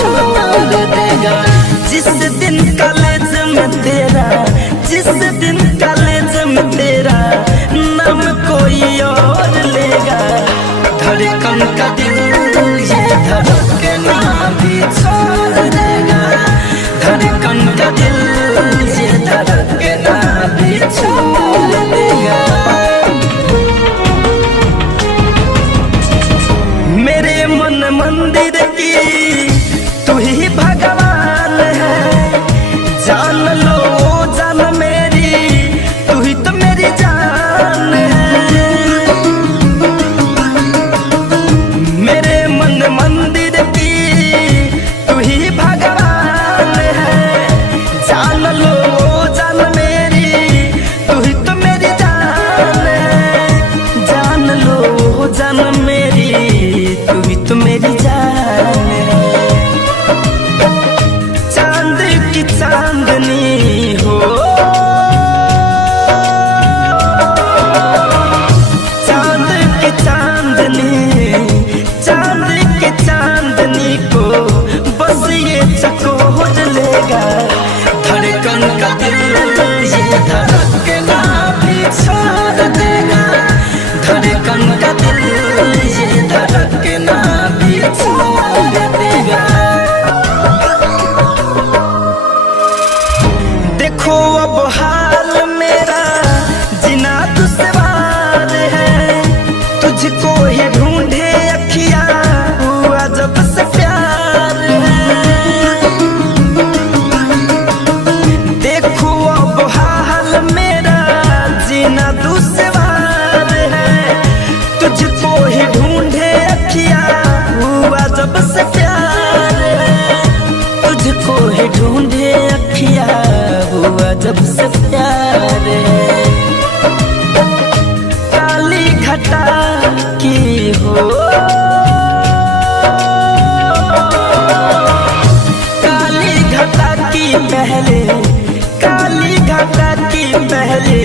छोड़ देगा। जिस दिन कॉलेज में तेरा, जिस दिन कॉलेज में तेरा नाम कोई और लेगा, धड़कन का दिल ये धड़कना भी छोड़ देगा। धड़कन का दिल ये धड़कना भी छोड़ देगा। मेरे मन मंदिर की तू ही भगवान है, जान लो जान मेरी, तू ही तो मेरी जान है। मेरे मन मंदिर की तू ही भगवान है, जान लो जान मेरी, तू ही तो मेरी जान है। जान लो जान मेरी, तू ही तो मेरी जान है। चांद की चांदनी हो, चांद की चांदनी, चांद की चांदनी को बस ये चकोर लेगा। धड़कन का दिल ये धड़कना भी छोड़ देगा। धड़कन का दिल ये धड़कना भी छोड़ देगा। देखो अब हाल मेरा जीना दुश्वार है, तुझको ही ढूंढे अखियां हुआ जब से प्यार है। देखो अब हाल मेरा जीना दुश्वार है, तुझको ही ढूंढे अखियां हुआ जब से प्यार है। तुझको ही ढूंढे अखियां हुआ जब से प्यार है। काली घटा की हो, काली घटा की पहले, काली घटा की पहले